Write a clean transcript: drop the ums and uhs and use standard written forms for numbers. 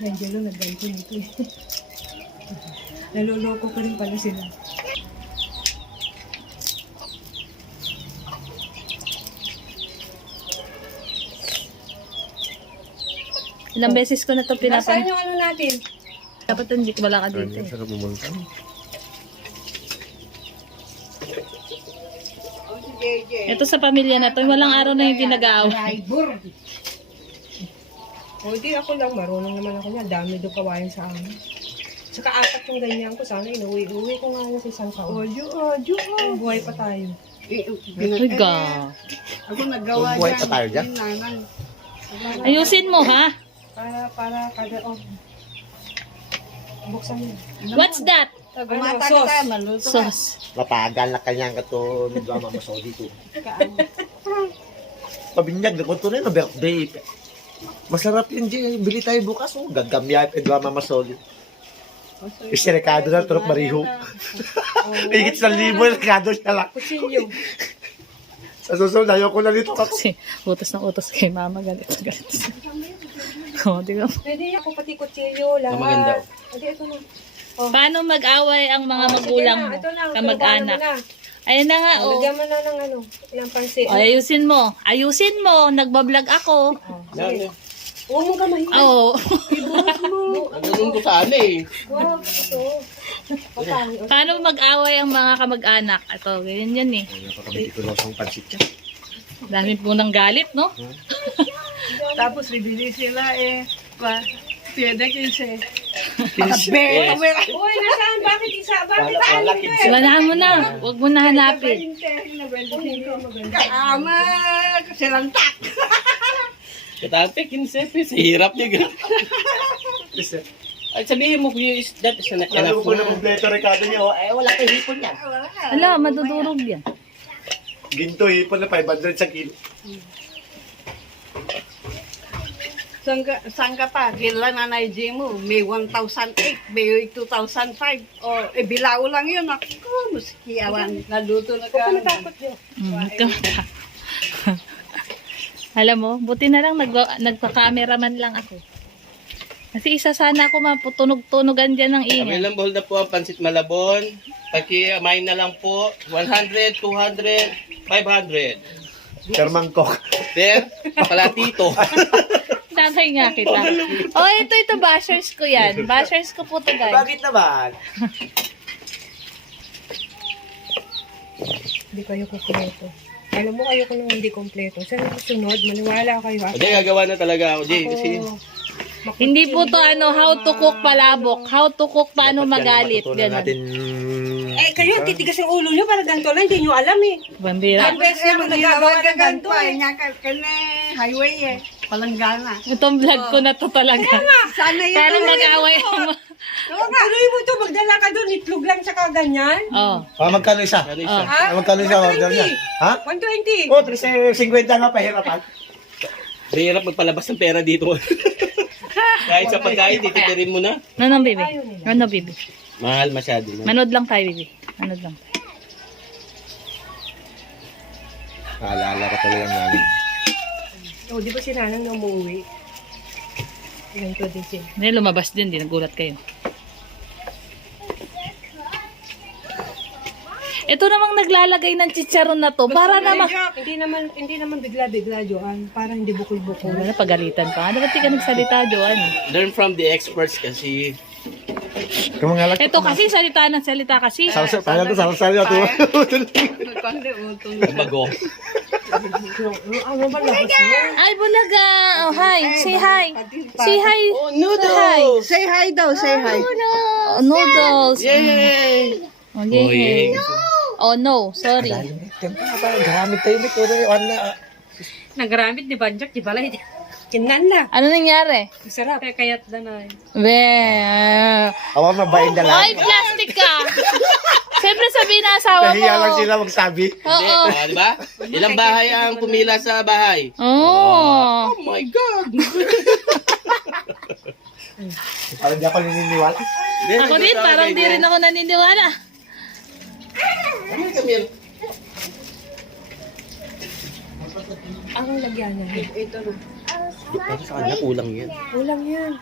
Nandiyan lang, nag-ganito nito eh. Naloloko ko rin pala sila. Ilang beses ko na ito Nasaan pinapan. yung ano natin? Dapat hindi ko wala ka dito Ganyan, eh. sarap pumunta. Ito sa pamilya na to, walang araw na hindi nag-aaway. O, hindi ako lang. Marunong naman ako niya. Dami doon kawayan sa amin. Saka apat yung ganyan ko. Sana inuwi ko nga lang sa isang taon. Buhay pa tayo. Higa. Ako nagawa Buhay pa tayo dyan. Ayusin mo ha. Para kada buksan mo. What's that? Kumata Sauce. ka, maluto ka. Sauce. Mapagal na kanyang kato ni Mama Maso dito. Pabinyag na ko ito na birthday. Masarap yun, Jay. Bili tayo bukas. Oh. Gagamya at Mama Maso. Isirekado na turok mariho. Higit sa libo, rekado siya lang. Kutsilyo. Sa susunod, ayaw ko na dito. Kasi utos ng utos kay mama, galit na galit. O, di ba? Pwede ako pati kutsilyo, lahat. maganda. Hindi, ito na. Paano mag-away ang mga Oh, magulang sige mo, na, ito na, kamag-anak? trabaho mo na. Ayun na nga, oh. Lagyan mo na ng ano, ilang pansi. O, ayusin mo. Ayusin mo. Nagbablog ako. Sige. Huwag mong gamahin. Oo. Ganun ko sana eh. Wow, ito. Papangin. Paano mag-away ang mga kamag-anak? Ito, ganyan yan eh. Napakabiti ko lang sa pansit niya. Dami po ng galit, no? Tapos bibili sila eh. Pwede kasi. Uy, nasaan? Bakit isa? Bakit ano eh? Wala mo na. Huwag mo na hanapin. Kaama, silantak. Katate, 15 pesos. Hirap niya gano'n. Ay, sabihin mo kung yung isda, isa na Lalo enough ko na na. kompleto rekado niya. Oh, wala kang hipon yan. Hala, madudurog yan. Ginto hipon na 500 sa kilo. Sangka pa, kila nanay G mo, may 1,008, may 2,005. O, bilao lang yun. Ako, muski awan. Naluto na ka. Natakot yun. Kamata. Alam mo, buti na lang nagpa-cameraman lang ako. Kasi isa sana ako maputunog-tunogan dyan ng Kami ingay. lang bold na po ang pansit malabon. Paki-mine na lang po. 100, 200, 500. Per mangkok. Per, palatito. Tatay nga kita. Oh, ito, bashers ko yan. Bashers ko po to guys. Bakit naman? Hindi kayo kumpleto. Alam mo, ayoko nung hindi kumpleto. Sa susunod, maniwala kayo. O, Jay, gagawa na talaga ako, Jay. Kasi Hindi po to how to cook palabok. How to cook paano magalit. Matutunan natin. Ganun. Eh, kayo ang titigas yung ulo nyo para ganito lang. Hindi nyo alam eh. Bambira. Ang beses na ako nagagawa ng ganito eh. Kanya highway eh. Palanggana. Itong vlog ko na to talaga. Sana yun. Paano mag-away ang mga... Tuloy mo ito, magdala ka doon. Itlog lang tsaka ganyan. Oh. Magkano isa? ano isa? Magkano isa? Order niya? Ha? 120. Oh, 350 nga pahirapan. Mahirap magpalabas ng pera dito. Kahit sa pagkain, titipirin mo na. Ano, baby? Ano, baby? Mahal masyado. No? Manood lang tayo, baby. Manood lang tayo. Naalala ko talaga ang namin. O, di ba si Nanang na umuwi? Ganito din siya. Hindi, lumabas din. Di nagulat kayo. Ito namang naglalagay ng chicharon na to. Para naman... Hindi naman bigla-bigla, Joan. Para hindi bukol-bukol. Wala na, pagalitan pa. Dapat di ka nagsalita, Joan. Learn from the experts kasi. Kung mga laki. Ito kasi, salita ng salita kasi. Salsa, paano to? Salsa yun. Bago. Ano ba labas mo? Ay, bulaga! Oh, hi! Say hi! Say hi! Oh, noodles! Hi! Say hi daw, say hi. Oh, noodles! Yay! Oh, yay! Oh, no. Sorry. Gamit tayo nito. Nagaramit ni Banjak, di balay. Kinan na. Ano nangyari? Masarap. Kayat na na. Be. Awa, mabayin na lang. Ay, plastic ka! Siyempre sabihin na asawa mo. Nahiya lang sila magsabi. Oo. Di ba? Ilang bahay ang pumila sa bahay? Oh. Oh my God! Parang di ako naniniwala. Ako din, parang di rin ako naniniwala. Come here. Ang lagyan na. Ito na. Para sa kanya, kulang yan. Kulang yan.